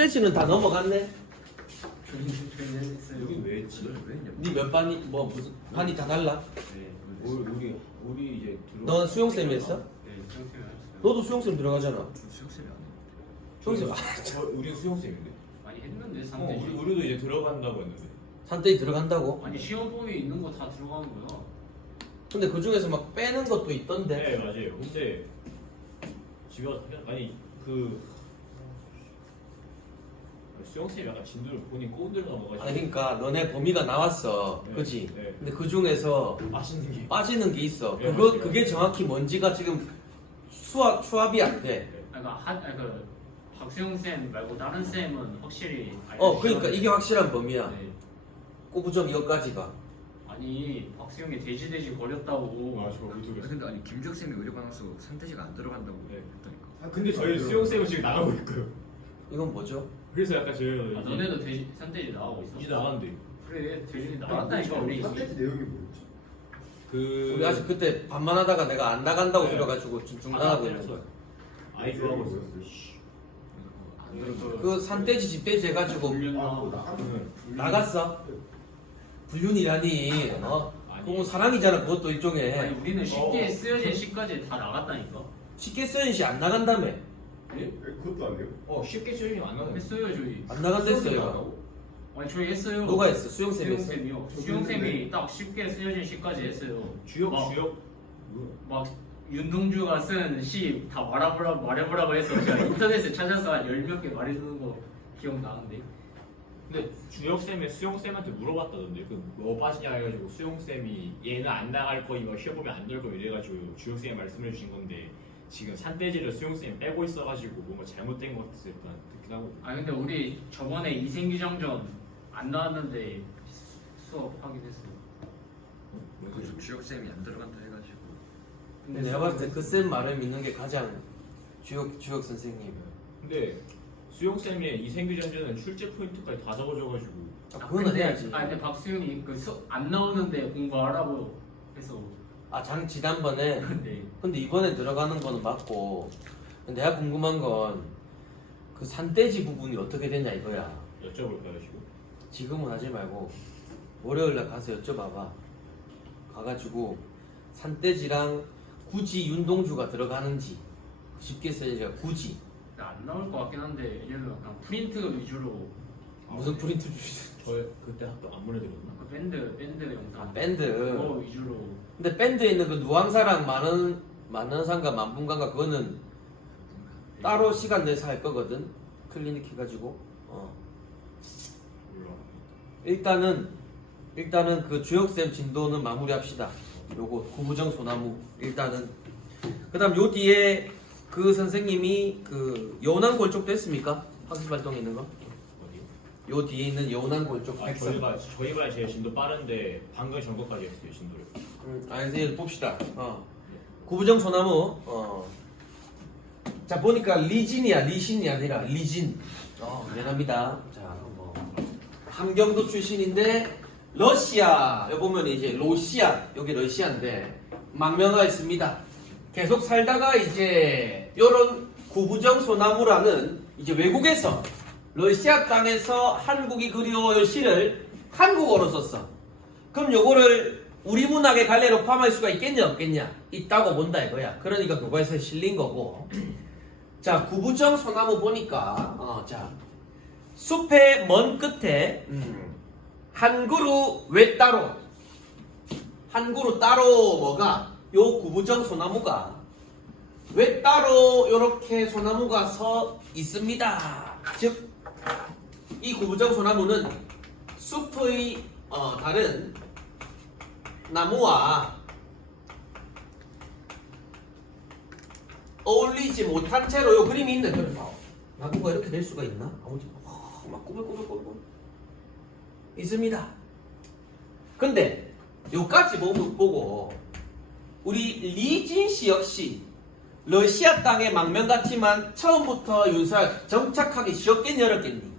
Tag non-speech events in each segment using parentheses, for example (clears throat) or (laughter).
3대지는 다 넘어갔네. 여기 왜 했지? 니몇 반이 뭐 무슨 반이 다 달라? 네. 우리 우리 우리 이제 들어. 넌 수영 쌤이 했어? 네, 수영쌤이 하셨어요. 너도 수영 쌤 들어가잖아. 수영쌤이 안 해. 수영 쌤. 아, 저 우리 수영 쌤인데. 많이 했는데 어, 우리 3대지. 우리도 이제 들어간다고 했는데. 산대지 들어간다고? 아니 시험범위 있는 거 다 들어가는 거야. 근데 그 중에서 막 빼는 것도 있던데. 네 맞아요. 근데 집에 그냥 아니 그 수영 쌤이 약간 진도를 본인 꼬운대로 넘어가지고. 아니 그러니까 너네 범위가 나왔어, 네, 그지? 네. 근데 그 중에서 맛있는 게. 빠지는 게 있어. 네, 그거 맞아요. 그게 정확히 뭔지가 지금 수합 수합이 안 돼. 그러니까 한, 아니, 그 박수영 쌤 말고 다른 쌤은 확실히. 어, 그러니까. 이게 확실한 범위야. 네. 꼬부정 이거까지가. 아니 박수영이 돼지 돼지 거렸다고. 아, 저 우리 도 근데 아니 김주혁 쌤이 의료반학서 산태지가 안 들어간다고 네. 했다니까. 아, 근데 저희 수영 쌤은 지금 나가고 있고요. 이건 뭐죠? 그래서 약간 저희가 아, 너네도 돼지 산돼지 나가고 있어. 이제 나간대. 그래 돼지 나갔다니까 우리. 삿대지 내용이 뭐였지? 그 우리 아직 그때 반만 하다가 내가 안 나간다고 네. 들어가지고 지금 중단하고 있는 거야. 아이 좋아하고 있어. 그, 그 산돼지 집돼지 해가지고 아. 나가면 나갔어. 불륜이라니. 어? 아니. 그건 사랑이잖아. 그것도 일종의. 아니 우리는 쉽게 어. 쓰여진 시까지 다 나갔다니까. 쉽게 쓰는 시안 나간다며. 예? 그것도 안 돼요? 어 쉽게 수영이 안 나가네. 했어요 저희. 안 나간댔어요. 아니 저희 했어요. 누가 했어? 수영 쌤이 했어? 수영쌤이요. 저 수영쌤이. 딱 쉽게 쓰여진 시까지 했어요. 주역 막, 주역. 막 윤동주가 쓴 시 다 말해보라고 말해보라고 해서 제가 인터넷에 찾아서 한 열 몇 개 말해주는 거 기억나는데. 근데 주역 쌤이 수영 쌤한테 물어봤다던데 그뭐 빠지냐 해가지고 수영 쌤이 얘는 안 나갈 거 이거 시험 보면 안 될 거 이래가지고 주역 쌤이 말씀해 주신 건데 지금 산돼지를 수영 쌤이 빼고 있어가지고 뭔가 잘못된 것 같아서 일단 듣긴 하고. 아 근데 우리 저번에 이생규정전 안 나왔는데 수업 하긴 했어. 그 주혁 쌤이 안 들어간다 해가지고. 근데 내가 봤을 때 그 쌤 말을 믿는 게 가장 주역 주역 선생님. 근데 수영 쌤의 이생규 전제는 출제 포인트까지 다 적어줘가지고 아, 아, 그거는 근데, 해야지. 아 근데 박수영이 그안 나오는데 공부하라고 해서 아, 장 지난번에 근데 근데 이번에 들어가는 거는 맞고 내가 궁금한 건 그 산돼지 부분이 어떻게 되냐 이거야. 여쭤볼까요 지금? 지금은 하지 말고 월요일 날 가서 여쭤봐봐. 가가지고 산돼지랑 굳이 윤동주가 들어가는지 쉽게 써야지 굳이 안 나올 것 같긴 한데 왜냐면 그냥 프린트 위주로 무슨 프린트 주시 저 그때 학교 안 보내드렸나? 그 밴드 밴드 영상 아, 밴드. 그거 위주로 근데 밴드에 있는 그 누앙사랑 많은 만원상가 만분간가 그거는 따로 시간 내서 할 거거든 클리닉 해가지고 어. 몰라. 일단은 일단은 그 주역쌤 진도는 마무리합시다. 요거 구부정 소나무 일단은 그다음 요 뒤에 그 선생님이 그 여운항골 쪽도 했습니까? 학습 활동 있는 거? 요 뒤에 있는 여운항골 쪽 아 백선. 저희가 저희가 제일 진도 빠른데 방금 전거까지 했어요 진도를. 음, 아 이제 봅시다. 어. 구부정 소나무. 어. 자 보니까 리진이야 리신이 아니라 리진. 어 미안합니다. 자 뭐. 함경도 출신인데 러시아 여기 보면 이제 로시아 여기 러시아인데 망명하 있습니다. 계속 살다가 이제 요런 구부정 소나무라는 이제 외국에서 러시아 땅에서 한국이 그리워요 시를 한국어로 썼어. 그럼 요거를 우리 문학의 갈래로 포함할 수가 있겠냐 없겠냐? 있다고 본다 이거야. 그러니까 교과서에 실린 거고. (clears throat) 자 구부정 소나무 보니까 어, 자 숲의 먼 끝에 음, 한 그루 왜 따로. 한 그루 따로 뭐가? 요 구부정 소나무가. 왜 따로 요렇게 소나무가 서 있습니다. 즉 이 구부정 소나무는 숲의 어, 다른 나무와 어울리지 못한 채로 요 그림이 있네. 그래 봐. 나무가 이렇게 될 수가 있나? 아무튼 와, 막 꼬불꼬불꼬불 있습니다. 근데 요까지 보고, 우리 리진 씨 역시 러시아 땅에 망명 같지만 처음부터 윤사 정착하기 쉬웠겠니 어렵겠니?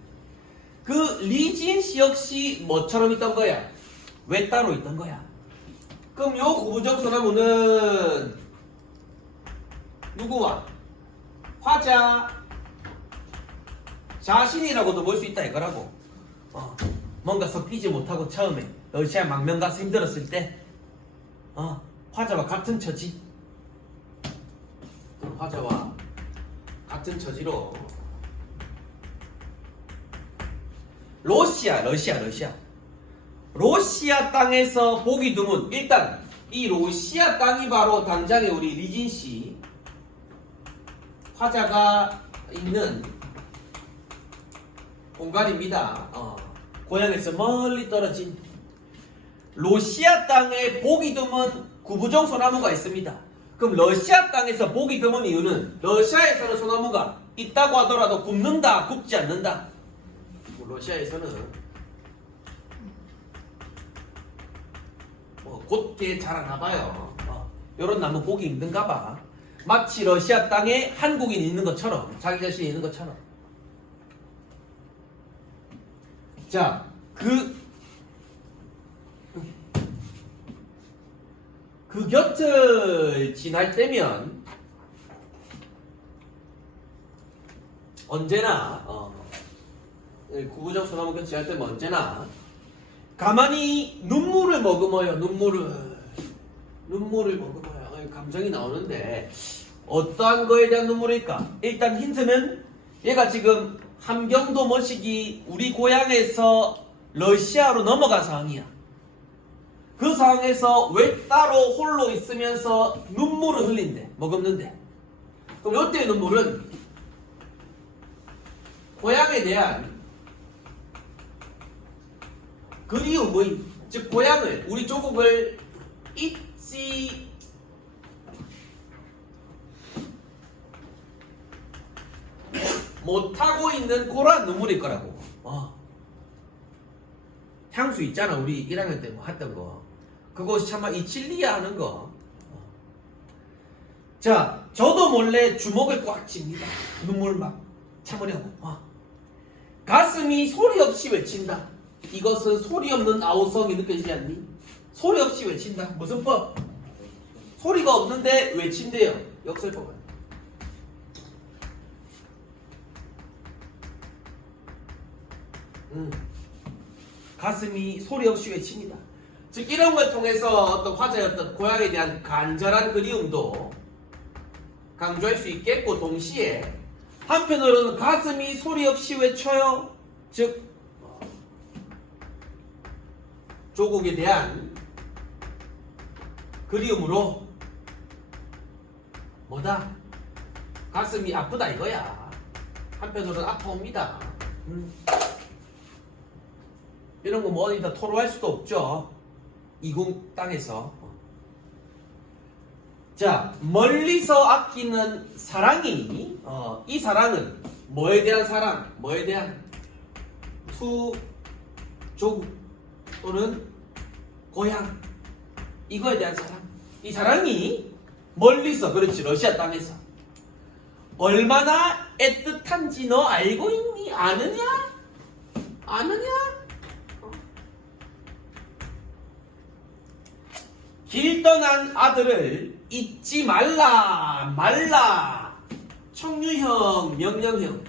그 리진 씨 역시 뭐처럼 있던 거야? 왜 따로 있던 거야? 그럼 요 구부정 소나무는 누구와? 화자 자신이라고도 볼 수 있다 이거라고. 어, 뭔가 섞이지 못하고 처음에 러시아 망명 가서 힘들었을 때, 어, 화자와 같은 처지. 그 화자와 같은 처지로 러시아, 러시아, 러시아. 러시아 땅에서 보기 드문 일단 이 러시아 땅이 바로 당장에 우리 리진 씨 화자가 있는 공간입니다. 어, 고향에서 멀리 떨어진 러시아 땅에 보기 드문 구부정 소나무가 있습니다. 그럼 러시아 땅에서 보기 드문 이유는 러시아에서는 소나무가 있다고 하더라도 굽는다, 굽지 않는다. 뭐 러시아에서는 뭐 곧게 자라나 봐요. 어, 이런 나무 보기 힘든가 봐. 마치 러시아 땅에 한국인이 있는 것처럼 자기 자신이 있는 것처럼. 자, 그, 그 곁을 지날 때면 언제나 어, 구부정 소나무 곁을 지날 때면 언제나 가만히 눈물을 머금어요. 눈물을 눈물을 머금어요. 아유, 감정이 나오는데 어떠한 거에 대한 눈물일까? 일단 힌트는 얘가 지금 함경도 머시기 우리 고향에서 러시아로 넘어간 상황이야. 그 상황에서 왜 따로 홀로 있으면서 눈물을 흘린대, 머금는데. 그럼 이때의 눈물은 고향에 대한 그리움, 의, 즉 고향을, 우리 조국을 잊지 못하고 있는 그런 눈물일 거라고. 어. 향수 있잖아, 우리 1학년 때 뭐 했던 거. 그것이 참아 이칠리야 하는 거. 어. 자, 저도 몰래 주먹을 꽉 칩니다. 눈물 막 참으려고. 어. 가슴이 소리 없이 외친다. 이것은 소리 없는 아우성이 느껴지지 않니? 소리 없이 외친다. 무슨 법? 소리가 없는데 외친대요. 역설법은. 음. 가슴이 소리 없이 외칩니다. 즉 이런 걸 통해서 어떤 화자였던 고향에 대한 간절한 그리움도 강조할 수 있겠고 동시에 한편으로는 가슴이 소리 없이 외쳐요. 즉 조국에 대한 그리움으로 뭐다? 가슴이 아프다 이거야. 한편으로는 아파옵니다. 음. 이런 거 뭐 어디다 토로할 수도 없죠. 이국 땅에서. 자, 멀리서 아끼는 사랑이, 어, 이 사랑은 뭐에 대한 사랑? 뭐에 대한? 투, 조국 또는 고향. 이거에 대한 사랑. 이 사랑이 멀리서, 그렇지, 러시아 땅에서. 얼마나 애틋한지 너 알고 있니? 아느냐? 아느냐? 길 떠난 아들을 잊지 말라 말라 청유형 명령형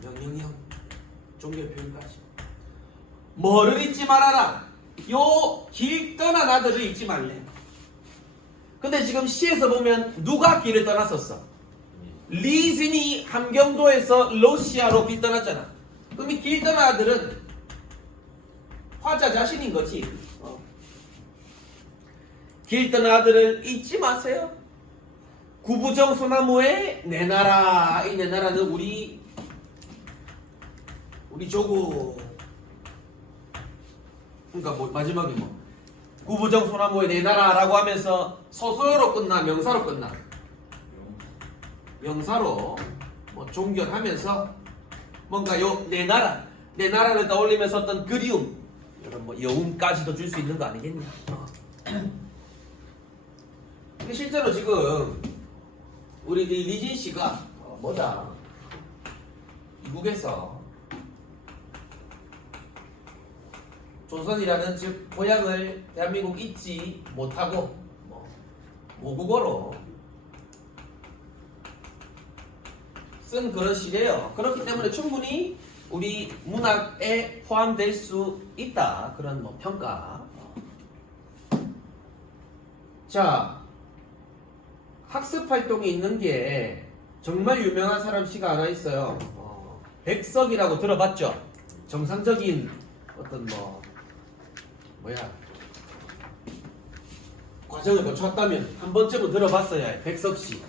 명령형 종교 표현까지 뭐를 잊지 말아라. 요 길 떠난 아들을 잊지 말래. 근데 지금 시에서 보면 누가 길을 떠났었어? 리진이 함경도에서 러시아로 길 떠났잖아. 그럼 이 길 떠난 아들은 화자 자신인 거지. 어. 길 떠난 아들을 잊지 마세요. 구부정 소나무의 내 나라 이 내 나라는 우리 우리 조국 그러니까 뭐 마지막에 뭐 구부정 소나무의 내 나라라고 하면서 서술로 끝나 명사로 끝나 명사로 뭐 종결하면서 뭔가 요 내 나라 내 나라를 떠올리면서 어떤 그리움 이런 뭐 여움까지도 줄 수 있는 거 아니겠냐. 어. (clears throat) 실제로 지금 우리 이 리진 씨가 어, 뭐다 미국에서 조선이라는 즉 고향을 대한민국 잊지 못하고 뭐 모국어로 쓴 그런 시래요. 그렇기 때문에 충분히 우리 문학에 포함될 수 있다. 그런 뭐 평가. 자, 학습 활동이 있는 게 정말 유명한 사람 시가 하나 있어요. 어, 백석이라고 들어봤죠? 정상적인 어떤 뭐 뭐야 과정을 거쳤다면 한 번쯤은 들어봤어야 해. 백석 씨.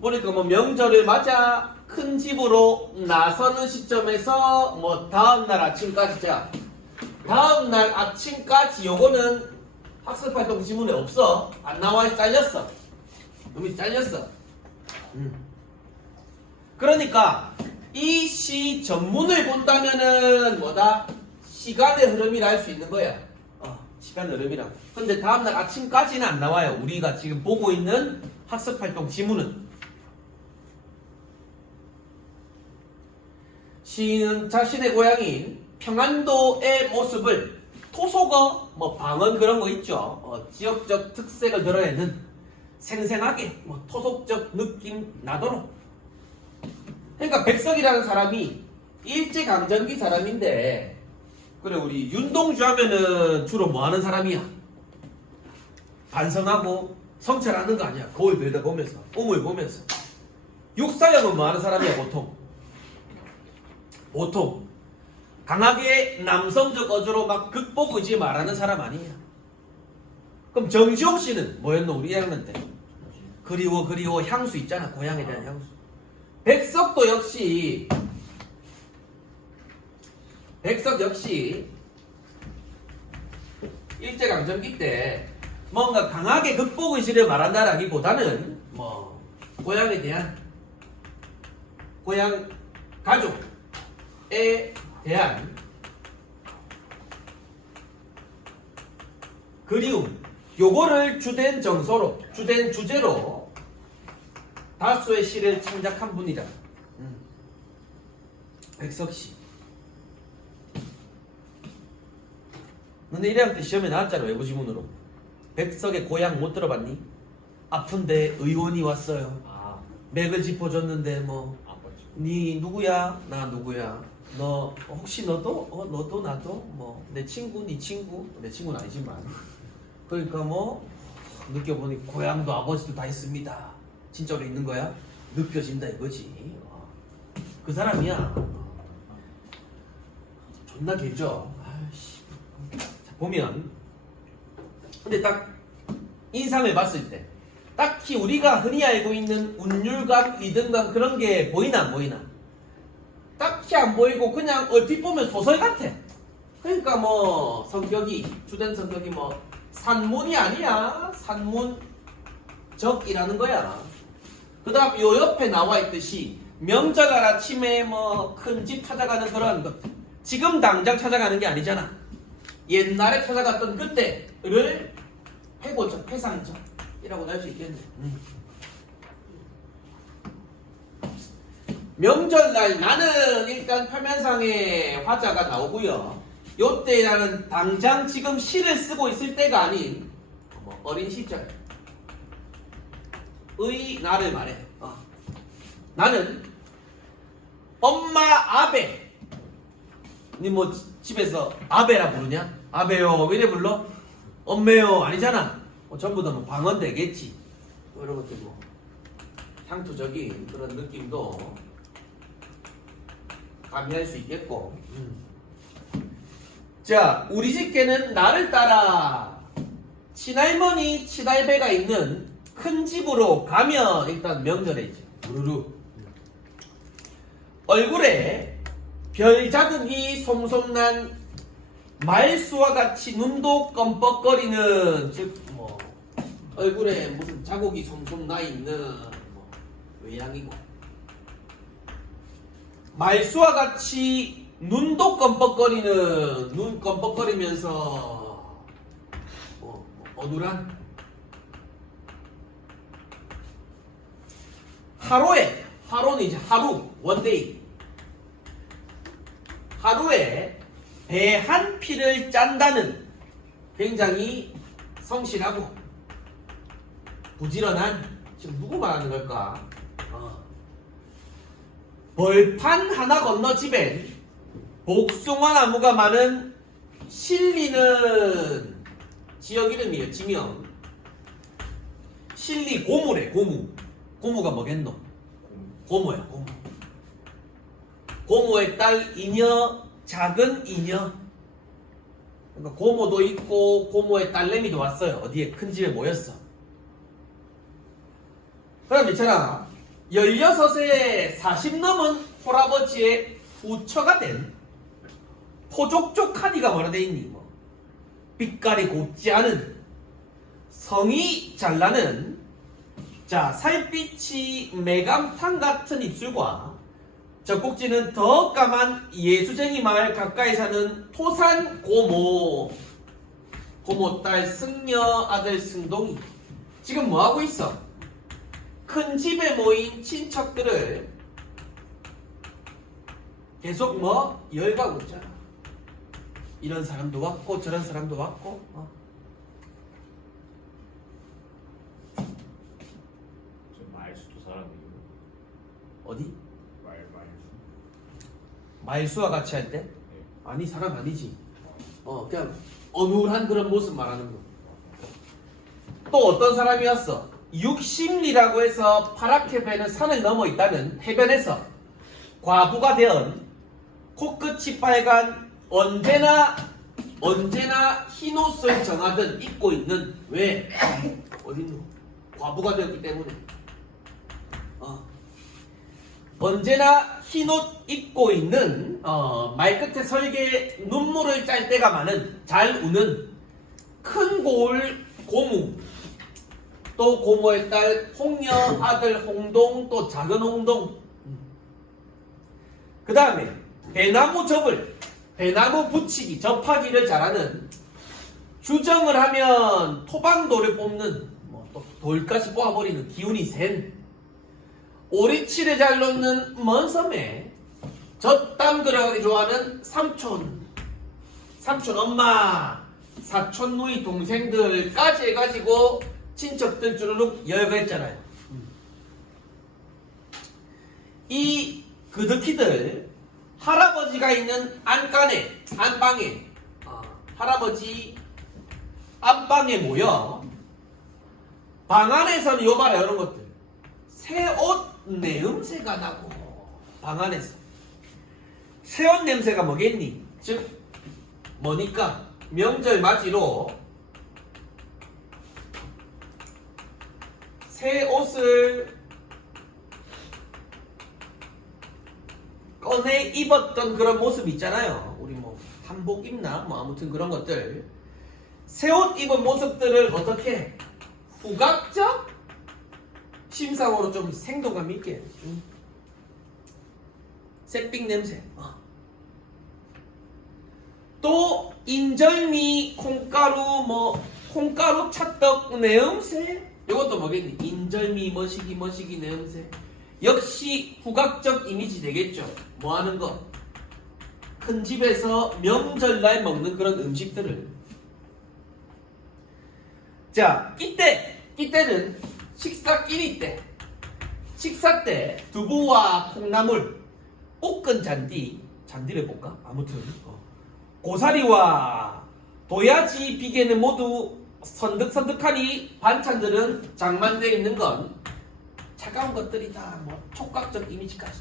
보니까 뭐 명절을 맞아 큰 집으로 나서는 시점에서 뭐 다음날 아침까지 자 다음날 아침까지 요거는 학습활동 지문에 없어 안 나와 잘렸어 이미 잘렸어 음. 그러니까 이 시 전문을 본다면은 뭐다 시간의 흐름이라 할 수 있는 거야 어, 시간의 흐름이라고 근데 다음날 아침까지는 안 나와요 우리가 지금 보고 있는 학습활동 지문은 시인은 자신의 고향인 평안도의 모습을 토속어, 뭐 방언 그런 거 있죠. 어, 지역적 특색을 드러내는 생생하게 뭐 토속적 느낌 나도록. 그러니까 백석이라는 사람이 일제 강점기 사람인데 그래 우리 윤동주 하면은 주로 뭐 하는 사람이야? 반성하고 성찰하는 거 아니야? 거울 들다 보면서 우물 보면서 육사형은 뭐 하는 사람이야 보통? 보통 강하게 남성적 어조로 막 극복 의지 말하는 사람 아니냐? 그럼 정지용 씨는 뭐였노 우리 1학년 때? 그리워 그리워 향수 있잖아 고향에 대한 향수. 백석도 역시 백석 역시 일제강점기 때 뭔가 강하게 극복 의지를 말한다라기보다는 뭐 고향에 대한 고향 가족에 대한 그리움 요거를 주된 정서로 주된 주제로 다수의 시를 창작한 분이다. 음. 백석 씨. 너네 1학년 때 시험에 나왔잖아 외부 지문으로. 백석의 고향 못 들어봤니? 아픈데 의원이 왔어요. 아, 맥을 짚어줬는데 뭐 안 봤죠. 니 누구야? 나 누구야? 너 혹시 너도? 어 너도 나도? 뭐 내 친구? 네 친구? 내 친구는 아니지만 그러니까 뭐 느껴보니 고향도 아버지도 다 있습니다 진짜로 있는 거야? 느껴진다 이거지 어. 그 사람이야 존나 길죠? 보면 근데 딱 인상을 봤을 때 딱히 우리가 흔히 알고 있는 운율감, 리듬감 그런 게 보이나 안 보이나? 딱히 안 보이고 그냥 얼핏 보면 소설 같아. 그러니까 뭐 성격이 주된 성격이 뭐 산문이 아니야. 산문 적이라는 거야. 그 다음 요 옆에 나와 있듯이 명절 날 아침에 뭐 큰 집 찾아가는 그런 것. 지금 당장 찾아가는 게 아니잖아. 옛날에 찾아갔던 그때를 회고적, 회상적이라고 할수 있겠네. 음. 명절날 나는 일단 표면상에 화자가 나오고요. 요때 나는 당장 지금 시를 쓰고 있을 때가 아닌 뭐 어린 시절 의 나를 말해. 어. 나는 엄마 아베. 니 뭐 집에서 아베라 부르냐? 아베요. 왜 이래 불러? 엄매요. 아니잖아. 뭐 전부 다 뭐 방언 되겠지. 뭐 이런 것들 뭐 향토적인 그런 느낌도 가미할 수 있겠고. 자, 우리 집게는 나를 따라 친할머니, 친할배가 있는 큰 집으로 가면 일단 명절에 이제 우르르 얼굴에 별 자국이 솜솜난 말수와 같이 눈도 껌뻑거리는 즉 뭐 얼굴에 무슨 자국이 솜솜 나 있는 뭐 외양이고. 말수와 같이 눈도 껌뻑거리는 눈 껌뻑거리면서 뭐, 뭐 어눌한 하루에 하루는 이제 하루 원데이 하루에 배 한 피를 짠다는 굉장히 성실하고 부지런한 지금 누구 말하는 걸까? 벌판 하나 건너 집엔 복숭아 나무가 많은 실리는 지역 이름이에요. 지명. 실리 고무래 고무. 고무가 뭐겠노? 고모야 고모. 고모의 딸 이녀 작은 이녀. 그러니까 고모도 있고 고모의 딸내미도 왔어요. 어디에 큰 집에 모였어. 그럼 있잖아. 16세 40 넘은 홀아버지의 후처가 된 포족족하니가 뭐라 돼 있니? 뭐. 빛깔이 곱지 않은 성이 잘 나는 자 살빛이 메감탄 같은 입술과 젖꼭지는 더 까만 예수쟁이 마을 가까이 사는 토산 고모 고모 딸 승려 아들 승동이 지금 뭐 하고 있어? 큰 집에 모인 친척들을 계속 뭐 열가고 있잖아. 이런 사람도 왔고 저런 사람도 왔고. 어. 저 말수도 사람이에요. 어디? 말수와 같이 할 때? 네. 아니 사람 아니지. 어 그냥 어눌한 그런 모습 말하는 거. 또 어떤 사람이었어? 육심리라고 해서 파랗게 배는 산을 넘어 있다는 해변에서 과부가 되은 코끝이 빨간 언제나 언제나 흰 옷을 정하듯 입고 있는 왜 어딨노? 과부가 되었기 때문에 어. 언제나 흰옷 입고 있는 어, 말끝에 설계에 눈물을 짤 때가 많은 잘 우는 큰 고을 고무. 또 고모의 딸 홍녀 아들 홍동 또 작은 홍동. 그 다음에 배나무 접을 배나무 붙이기 접하기를 잘하는 주정을 하면 토방돌을 뽑는 뭐 또 돌까지 뽑아버리는 기운이 센 오리치를 잘 놓는 먼 섬에 젖담 들어가기 좋아하는 삼촌. 삼촌 엄마 사촌 누이 동생들까지 해가지고 친척들 주르륵 열거했잖아요. 이 그득히들 할아버지가 있는 안간에 안방에 아, 할아버지 안방에 모여 방 안에서는 요봐라 이런 것들. 새 옷 냄새가 나고 방 안에서. 새옷 냄새가 뭐겠니? 즉 뭐니까? 명절 맞이로 새 옷을 꺼내 입었던 그런 모습 있잖아요. 우리 뭐 한복 입나? 뭐 아무튼 그런 것들. 새 옷 입은 모습들을 어떻게? 후각적 심상으로 좀 생동감 있게. 좀 새삥 냄새. 어. 또 인절미 콩가루 뭐 콩가루 찰떡 냄새? 이것도 뭐겠니? 인절미 머시기 머시기 냄새. 역시 후각적 이미지 되겠죠. 뭐 하는 거? 큰 집에서 명절날 먹는 그런 음식들을. 자 이때 이때는 식사 끼니 때 식사 때 두부와 콩나물 볶은 잔디 잔디를 볼까? 아무튼 어. 고사리와 도야지 비계는 모두 선득선득하니 반찬들은 장만되어 있는 건 차가운 것들이다. 뭐 촉각적 이미지까지.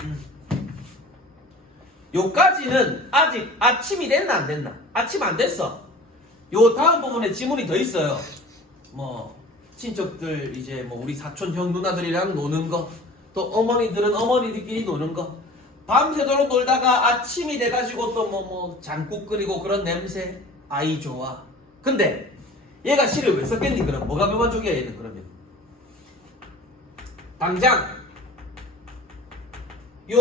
음. (clears throat) 요까지는 아직 아침이 됐나 안 됐나? 아침 안 됐어. 요 다음 부분에 지문이 더 있어요 뭐 친척들 이제 뭐 우리 사촌 형 누나들이랑 노는 거 또 어머니들은 어머니들끼리 노는 거 밤새도록 놀다가 아침이 돼가지고 또 뭐 뭐 장국 끓이고 그런 냄새 아이 좋아. 근데 얘가 시를 왜 썼겠니? 그럼 뭐가 묘만족이야 얘는 그러면? 당장 요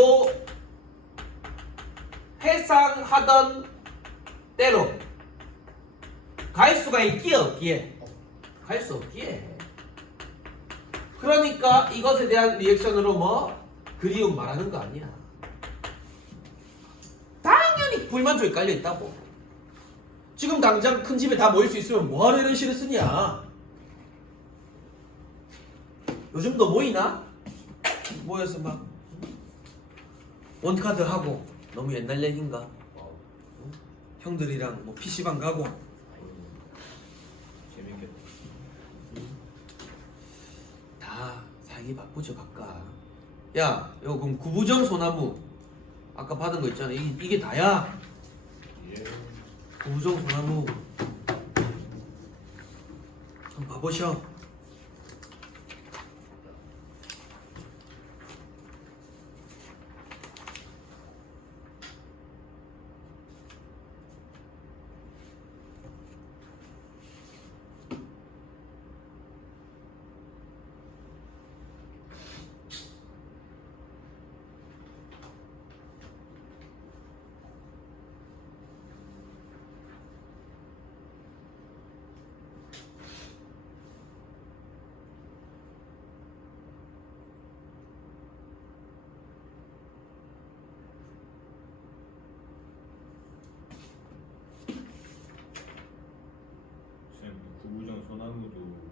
해상하던 때로 갈 수가 있기에 없기에 갈수 없기에. 그러니까 이것에 대한 리액션으로 뭐 그리움 말하는 거 아니야. 당연히 불만족이 깔려 있다고. 지금 당장 큰 집에 다 모일 수 있으면 뭐하러 이런 시를 쓰냐? 요즘도 모이나? 모여서 막 원카드 하고 너무 옛날 얘긴가? 어, 형들이랑 뭐 PC방 가고 재밌겠다. 다 살기 바쁘죠 각각. 야 이거 그럼 구부정 소나무. 아까 받은 거 있잖아. 이게, 이게 다야? 예. 구부정 소나무. 한번 봐보셔 쌤, 구부정 소나무도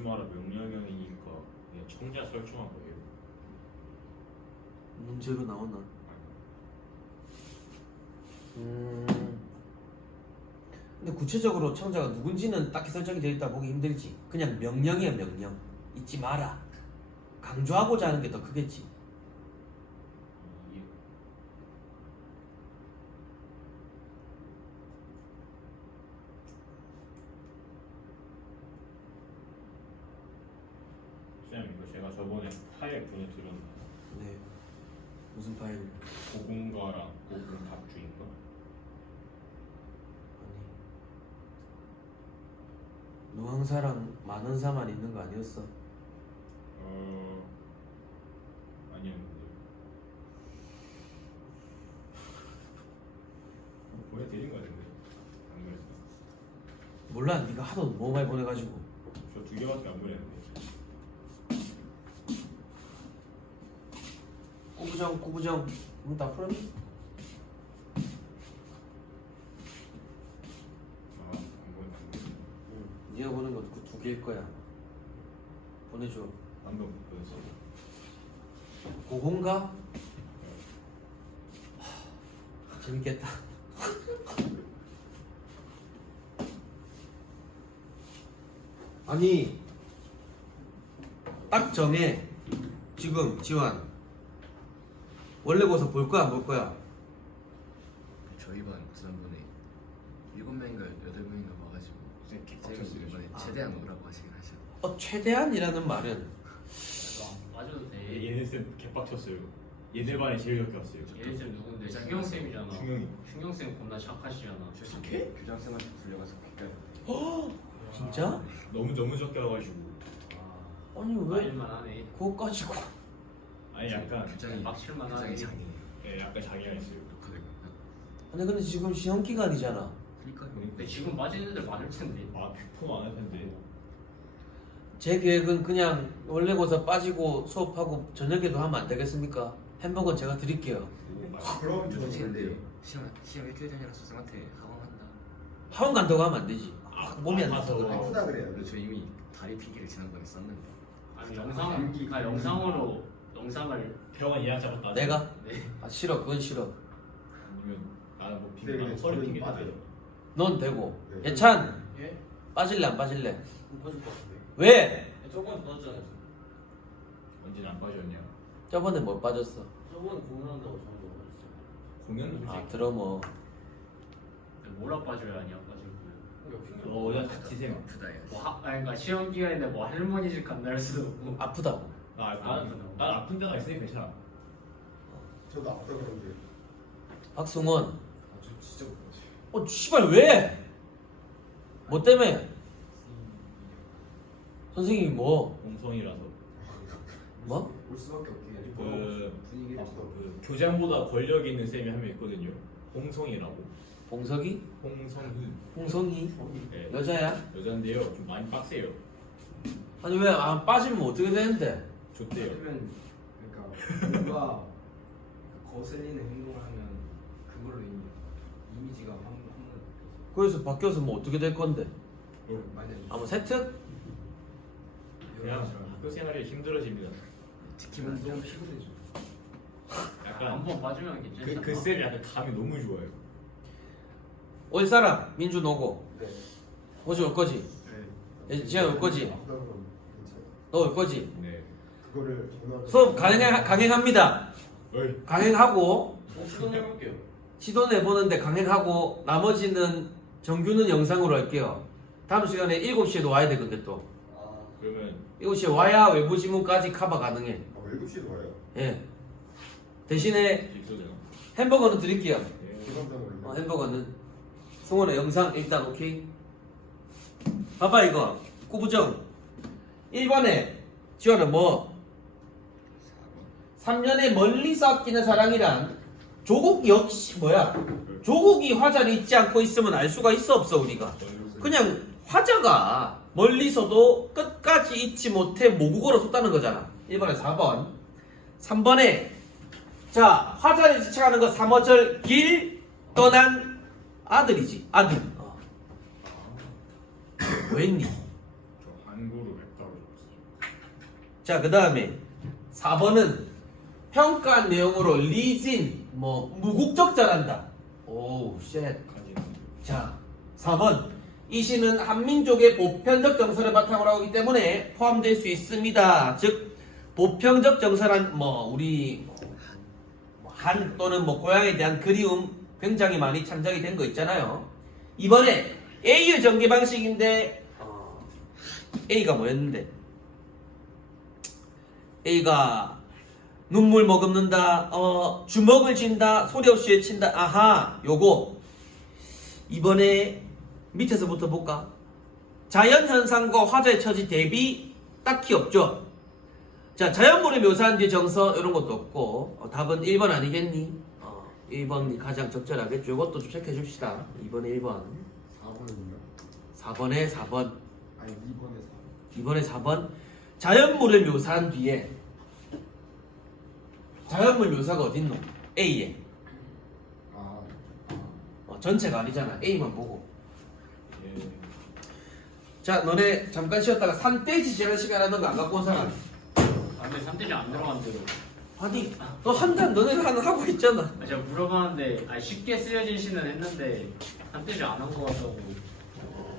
예. 잊지 마라 명령형이니까 그냥 청자 설정한 거예요. 문제로 나오나? 음. 근데 구체적으로 청자가 누군지는 딱히 설정이 되어 있다 보기 힘들지. 그냥 명령이야 명령 잊지 마라. 강조하고자 하는 게 더 크겠지 이- 쌤 이거 제가 저번에 파일 보내드렸나? 네 무슨 파일 고군가랑 고군 갑주인가? 아니 노항사랑 만원사만 있는 거 아니었어? 어 아니었는데 어, 보내드린 거 같은데 안 그랬어? 몰라 네가 하도 너무 많이 보내가지고 저 두 개밖에 안 보냈는데 꾸부정 꾸부정. 문다 풀었니? 아 안 보냈는데 응 네가 보낸 거그두 개일 거야. 보내줘. 방금 보냈어. 고건가? 하, 재밌겠다. (laughs) 아니 딱 정해. 지금 지환 원래 고서 볼 거야 안볼 거야? 저희 반 지난번에 일곱 명인가 여덟 명인가 와가지고 쌤 쌤이 개빡쳤어요 이번에 아. 최대한 오라고 하시긴 하셔. 어 최대한이라는 말은 안 빠져도 얘- 돼. 얘네 쌤 개빡쳤어요 얘네 반에 제일 적게 왔어요 얘네 쌤 누군데? 네, 충경 쌤이잖아. 충경이. 충경 쌤 겁나 착하시잖아. 착해? 교장 쌤한테 불려가서 그니까 진짜? 너무 너무 적게 와가지고 아, 아니 왜 말만 하네. 그거 가지고 아니 약간 빡칠만 하네. 교장이 장이에요. 예, 약간 자기가 있어요 녹화되고. 아니 근데 지금 시험 기간이잖아. 그러니까 근데 지금 빠지는 애들 많을 텐데. 아 100% 많을 텐데 제 계획은 그냥 원래 고사 빠지고 수업하고 저녁에도 하면 안 되겠습니까? 햄버거 제가 드릴게요. 그럼 근데 시험 시험 일주일 전이라서 쌤한테 하원한다. 학원 간다고 하면 안 되지. 아, 몸이 안 아, 나서 그래. 아프다 그래요. 그리고 저 이미 다리 핑계를 지난번에 썼는데. 아니 영상, 아 영상으로 영상을 병원 예약 잡았다 내가? 네. 아 싫어 그건 싫어. 아니면 나는 뭐 네, 핑계 네, 서류 저는 핑계 맞아요. 넌 되고. 네. 예찬 예? 빠질래 안 빠질래? 빠질 것 같은데. 왜? 저번에 빠졌잖아요. 언제 안 빠졌냐 저번에 뭐 빠졌어? 저번에 공연한다고 저는 빠졌어요. 공연 아 솔직히 드러머. 뭐라 빠져야 하냐 빠지고. 야, 너 어제 같이 생 아프다 야. 뭐 하, 아니 그러니까 시험 기간인데 뭐 할머니 집 간다 할 수도 없고. 아프다고. 나, 아, 난. 난 아픈 데가 있으니 괜찮아 저도 아프다 그러는데. 박승원. 아, 저 진짜 못 빠졌어요. 어 씨발 왜? 뭐 때문에? 선생님이 뭐? 공성이라서 뭐? 올 수밖에 없게. 그, 분위기를 또. 그 교장보다 권력 있는 쌤이 한 명 있거든요 홍성이라고 봉석이? 홍성희 홍성이? 네, 여자야? 여잔데요 좀 많이 빡세요 아니 왜 안 빠지면 뭐 어떻게 되는데? 좋대요 그러면 그러니까 뭔가 (laughs) 거슬리는 행동을 하면 그걸로 이미 이미지가 한번 그래서 바뀌어서 뭐 어떻게 될 건데? 만약에 아뭐 세특? 그냥 학교 생활이 힘들어집니다 안 너무. 피곤해져. 약간 한번 빠지면 괜찮잖아. 그, 그 쌤이 약간 감이 너무 좋아요. 올 사람 민준 오고 네. 호주 올 거지 예, 지현 올 거지 아프다는 건 괜찮아. 너 올 거지 네. 그거를. 수업 강행 강행합니다 어이. 강행하고 시도 해볼게요. 시도는 해보는데 강행하고 나머지는 정규는 영상으로 할게요 다음 시간에 7시에도 와야 돼 근데 또 아, 그러면 7시에 와야 외부 지문까지 커버 가능해 아, 7시도 와요? 예 대신에. 햄버거는 드릴게요 네. 어, 햄버거는 승원아 영상 일단 오케이 봐봐 이거 구부정 1번에 지원은 뭐 3년에 멀리서 아끼는 사랑이란 조국 역시 뭐야? 조국이 화자를 잊지 않고 있으면 알 수가 있어 없어 우리가? 그냥 화자가 멀리서도 끝까지 잊지 못해 모국어로 썼다는 거잖아. 1번에 4번. 3번에 자 화자를 지칭하는 거 3어절 길 떠난 아들이지. 아들. 어. 왜니? 저 맵다고 적었어요. 자, 그 다음에 4번은 평가 내용으로 리진, 뭐, 무국적 잘한다. 오, 쉣. 자, 4번. 이 시는 한민족의 보편적 정서를 바탕으로 하기 때문에 포함될 수 있습니다. 즉, 보편적 정서란, 뭐, 우리, 뭐한 또는 뭐, 고향에 대한 그리움 굉장히 많이 참작이 된 거 있잖아요. 이번에 A의 전개 방식인데, 어, A가 뭐였는데? A가 눈물 머금는다, 어, 주먹을 쥔다, 소리 없이 외친다, 아하, 요거. 이번에 밑에서부터 볼까? 자연현상과 화자의 처지 대비 딱히 없죠? 자, 자연물을 묘사한 뒤 정서, 이런 것도 없고, 어, 답은 1번 아니겠니? 어, 1번이 가장 적절하겠죠? 이것도 좀 체크해 줍시다. 2번에 1번. 4번은요? 4번에 4번. 아니 2번에 2번에 4번 자연물을 묘사한 뒤에 자연물 묘사가 어딨노? A에 4. 아, 어, 전체가 아니잖아 A만 보고 예. 자 너네 잠깐 쉬었다가 산돼지 지난 시간 하던 거 안 갖고 온 사람 아, 근데 3대지 안 들어간대요. 아니 너한단 너네가 하나 하고 있잖아 아, 제가 물어봤는데 아, 쉽게 쓰여진 시는 했는데 3대지 안 한 거 같다고.